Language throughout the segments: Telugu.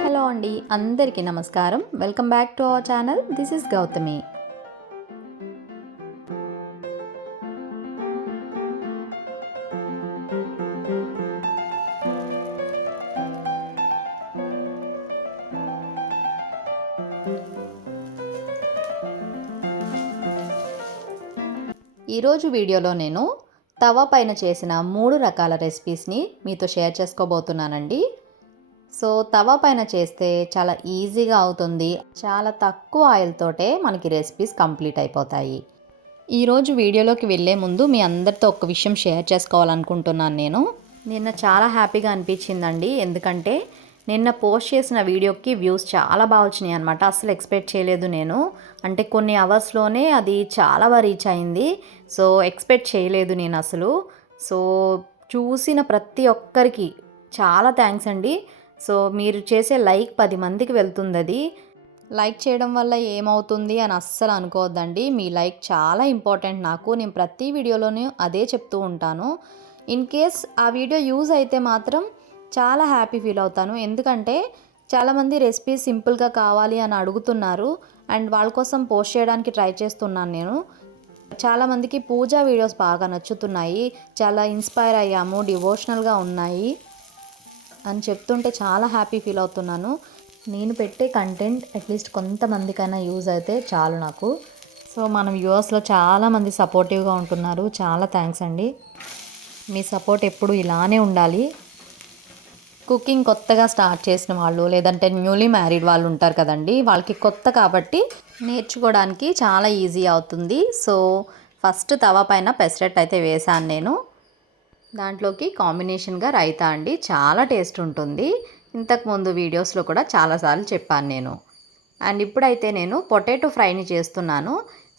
హలో అండి అందరికీ నమస్కారం. Welcome back to our channel. This is Gautami. ఈరోజు వీడియోలో నేను తవా పైన చేసిన మూడు రకాల రెసిపీస్ని మీతో షేర్ చేసుకోబోతున్నానండి. సో తవా పైన చేస్తే చాలా ఈజీగా అవుతుంది. చాలా తక్కువ ఆయిల్ తోటే మనకి రెసిపీస్ కంప్లీట్ అయిపోతాయి. ఈరోజు వీడియోలోకి వెళ్ళే ముందు మీ అందరితో ఒక విషయం షేర్ చేసుకోవాలనుకుంటున్నాను నేను. నిన్న చాలా హ్యాపీగా అనిపించిందండి. ఎందుకంటే నిన్న పోస్ట్ చేసిన వీడియోకి వ్యూస్ చాలా బాగా వచ్చినాయి అనమాట అసలు ఎక్స్పెక్ట్ చేయలేదు నేను. అంటే కొన్ని అవర్స్లోనే అది చాలా బాగా రీచ్ అయింది. సో ఎక్స్పెక్ట్ చేయలేదు నేను అసలు. సో చూసిన ప్రతి ఒక్కరికి చాలా థ్యాంక్స్ అండి. సో మీరు చేసే లైక్ పది మందికి వెళ్తుంది అది. లైక్ చేయడం వల్ల ఏమవుతుంది అని అస్సలు అనుకోవద్దండి. మీ లైక్ చాలా ఇంపార్టెంట్ నాకు. నేను ప్రతి వీడియోలోనూ అదే చెప్తూ ఉంటాను. ఇన్ కేస్ ఆ వీడియో యూజ్ అయితే మాత్రం చాలా హ్యాపీ ఫీల్ అవుతాను. ఎందుకంటే చాలామంది రెసిపీ సింపుల్గా కావాలి అని అడుగుతున్నారు. అండ్ వాళ్ళ కోసం పోస్ట్ చేయడానికి ట్రై చేస్తున్నాను నేను. చాలామందికి పూజా వీడియోస్ బాగా నచ్చుతున్నాయి. చాలా ఇన్స్పైర్ అయ్యాము. డివోషనల్గా ఉన్నాయి. అని చెప్తుంటే చాలా హ్యాపీ ఫీల్ అవుతున్నాను. నేను పెట్టే కంటెంట్ అట్లీస్ట్ కొంతమందికైనా యూజ్ అయితే చాలు నాకు. సో మన వ్యూవర్స్లో చాలామంది సపోర్టివ్గా ఉంటున్నారు. చాలా థ్యాంక్స్ అండి. మీ సపోర్ట్ ఎప్పుడు ఇలానే ఉండాలి. కుకింగ్ కొత్తగా స్టార్ట్ చేసిన వాళ్ళు లేదంటే న్యూలీ మ్యారీడ్ వాళ్ళు ఉంటారు కదండి వాళ్ళకి కొత్త కాబట్టి నేర్చుకోవడానికి చాలా ఈజీ అవుతుంది. సో ఫస్ట్ తవా పైన పెసరట్ అయితే వేసాను నేను. దాంట్లోకి కాంబినేషన్గా రైతా అండి చాలా టేస్ట్ ఉంటుంది. ఇంతకుముందు వీడియోస్లో కూడా చాలాసార్లు చెప్పాను నేను. అండ్ ఇప్పుడైతే నేను పొటాటో ఫ్రైని చేస్తున్నాను.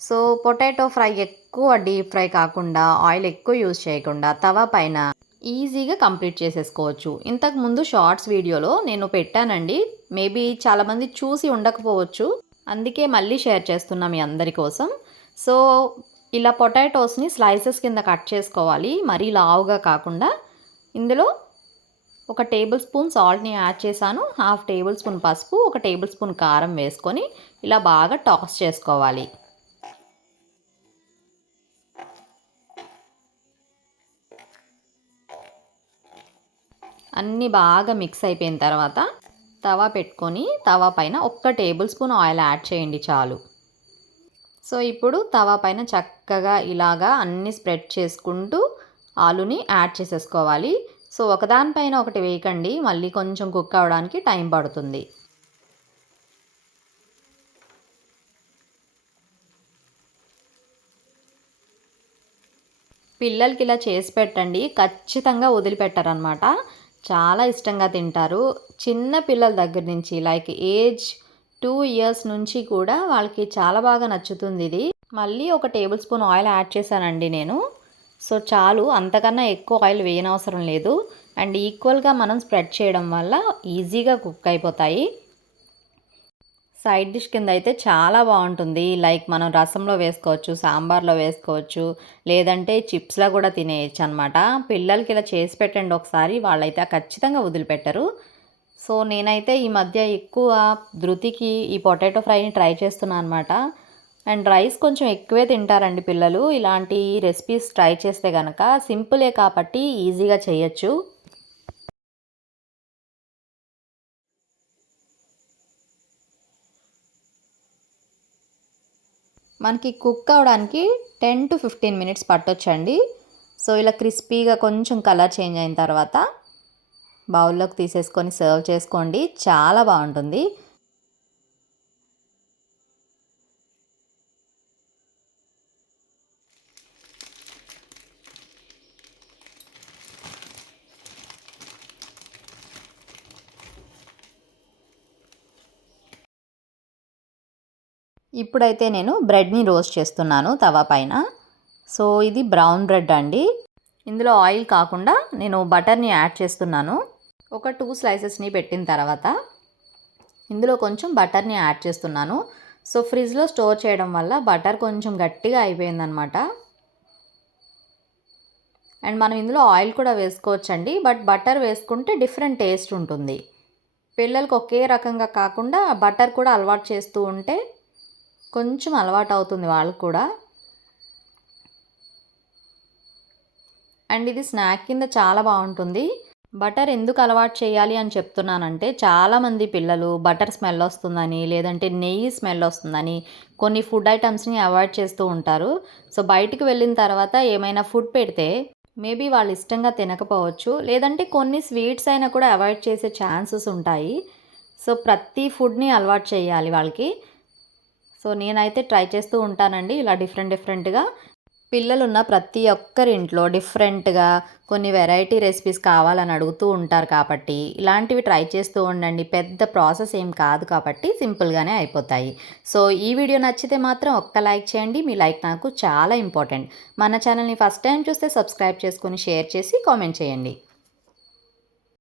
సో పొటాటో ఫ్రై ఎక్కువ డీప్ ఫ్రై కాకుండా ఆయిల్ ఎక్కువ యూజ్ చేయకుండా తవా పైన ఈజీగా కంప్లీట్ చేసేసుకోవచ్చు. ఇంతకు ముందు షార్ట్స్ వీడియోలో నేను పెట్టానండి. మేబీ చాలామంది చూసి ఉండకపోవచ్చు. అందుకే మళ్ళీ షేర్ చేస్తున్నా మీ అందరి కోసం. సో ఇలా పొటాటోస్ని స్లైసెస్ కింద కట్ చేసుకోవాలి. మరీ లావుగా కాకుండా. ఇందులో ఒక టేబుల్ స్పూన్ సాల్ట్ని యాడ్ చేశాను. హాఫ్ టేబుల్ స్పూన్ పసుపు ఒక టేబుల్ స్పూన్ కారం వేసుకొని ఇలా బాగా టాస్ చేసుకోవాలి. అన్నీ బాగా మిక్స్ అయిపోయిన తర్వాత తవా పెట్టుకొని తవా పైన ఒక్క టేబుల్ స్పూన్ ఆయిల్ యాడ్ చేయండి చాలు. సో ఇప్పుడు తవా పైన చక్కగా ఇలాగా అన్నీ స్ప్రెడ్ చేసుకుంటూ ఆలుని యాడ్ చేసేసుకోవాలి. సో ఒకదానిపైన ఒకటి వేయకండి మళ్ళీ కొంచెం కుక్ అవ్వడానికి టైం పడుతుంది. పిల్లలకి ఇలా చేసి పెట్టండి ఖచ్చితంగా వదిలిపెట్టారనమాట చాలా ఇష్టంగా తింటారు. చిన్న పిల్లల దగ్గర నుంచి లైక్ ఏజ్ టూ ఇయర్స్ నుంచి కూడా వాళ్ళకి చాలా బాగా నచ్చుతుంది ఇది. మళ్ళీ ఒక టేబుల్ స్పూన్ ఆయిల్ యాడ్ చేశానండి నేను. సో చాలు అంతకన్నా ఎక్కువ ఆయిల్ వేయనవసరం లేదు. అండ్ ఈక్వల్గా మనం స్ప్రెడ్ చేయడం వల్ల ఈజీగా కుక్ అయిపోతాయి. సైడ్ డిష్ కింద అయితే చాలా బాగుంటుంది లైక్ మనం రసంలో వేసుకోవచ్చు సాంబార్లో వేసుకోవచ్చు లేదంటే చిప్స్లో కూడా తినేయచ్చు అనమాట పిల్లలకి ఇలా చేసి పెట్టండి ఒకసారి వాళ్ళైతే ఖచ్చితంగా వదిలిపెట్టరు. సో నేనైతే ఈ మధ్య ఎక్కువ ధృతికి ఈ పొటాటో ఫ్రైని ట్రై చేస్తున్నాను అనమాట అండ్ రైస్ కొంచెం ఎక్కువే తింటారండి పిల్లలు. ఇలాంటి రెసిపీస్ ట్రై చేస్తే కనుక సింపులే కాబట్టి ఈజీగా చేయొచ్చు. మనకి కుక్ అవడానికి టెన్ టు ఫిఫ్టీన్ మినిట్స్ పట్టొచ్చండి. సో ఇలా క్రిస్పీగా కొంచెం కలర్ చేంజ్ అయిన తర్వాత బౌల్లోకి తీసేసుకొని సర్వ్ చేసుకోండి. చాలా బాగుంటుంది. ఇప్పుడైతే నేను బ్రెడ్ని రోస్ట్ చేస్తున్నాను తవా పైన. సో ఇది బ్రౌన్ బ్రెడ్ అండి. ఇందులో ఆయిల్ కాకుండా నేను బటర్ని యాడ్ చేస్తున్నాను. ఒక టూ స్లైసెస్ని పెట్టిన తర్వాత ఇందులో కొంచెం బటర్ని యాడ్ చేస్తున్నాను. సో ఫ్రిడ్జ్లో స్టోర్ చేయడం వల్ల బటర్ కొంచెం గట్టిగా అయిపోయిందనమాట. అండ్ మనం ఇందులో ఆయిల్ కూడా వేసుకోవచ్చండి. బట్ బటర్ వేసుకుంటే డిఫరెంట్ టేస్ట్ ఉంటుంది. పిల్లలకు ఒకే రకంగా కాకుండా బటర్ కూడా అలవాటు చేస్తూ ఉంటే కొంచెం అలవాటు అవుతుంది వాళ్ళకు కూడా. అండ్ ఇది స్నాక్ కింద చాలా బాగుంటుంది. బటర్ ఎందుకు అలవాటు చేయాలి అని చెప్తున్నానంటే చాలామంది పిల్లలు బటర్ స్మెల్ వస్తుందని లేదంటే నెయ్యి స్మెల్ వస్తుందని కొన్ని ఫుడ్ ఐటమ్స్ని అవాయిడ్ చేస్తూ ఉంటారు. సో బయటికి వెళ్ళిన తర్వాత ఏమైనా ఫుడ్ పెడితే మేబీ వాళ్ళు ఇష్టంగా తినకపోవచ్చు. లేదంటే కొన్ని స్వీట్స్ అయినా కూడా అవాయిడ్ చేసే ఛాన్సెస్ ఉంటాయి. సో ప్రతి ఫుడ్ని అలవాటు చేయాలి వాళ్ళకి. సో నేనైతే ట్రై చేస్తూ ఉంటానండి ఇలా డిఫరెంట్ డిఫరెంట్గా. పిల్లలున్న ప్రతి ఒక్కరి ఇంట్లో డిఫరెంట్గా కొన్ని వెరైటీ రెసిపీస్ కావాలని అడుగుతూ ఉంటారు కాబట్టి ఇలాంటివి ట్రై చేస్తూ ఉండండి. పెద్ద ప్రాసెస్ ఏం కాదు కాబట్టి సింపుల్గానే అయిపోతాయి. సో ఈ వీడియో నచ్చితే మాత్రం ఒక్క లైక్ చేయండి. మీ లైక్ నాకు చాలా ఇంపార్టెంట్. మన ఛానల్ని ఫస్ట్ టైం చూస్తే సబ్స్క్రైబ్ చేసుకొని షేర్ చేసి కామెంట్ చేయండి.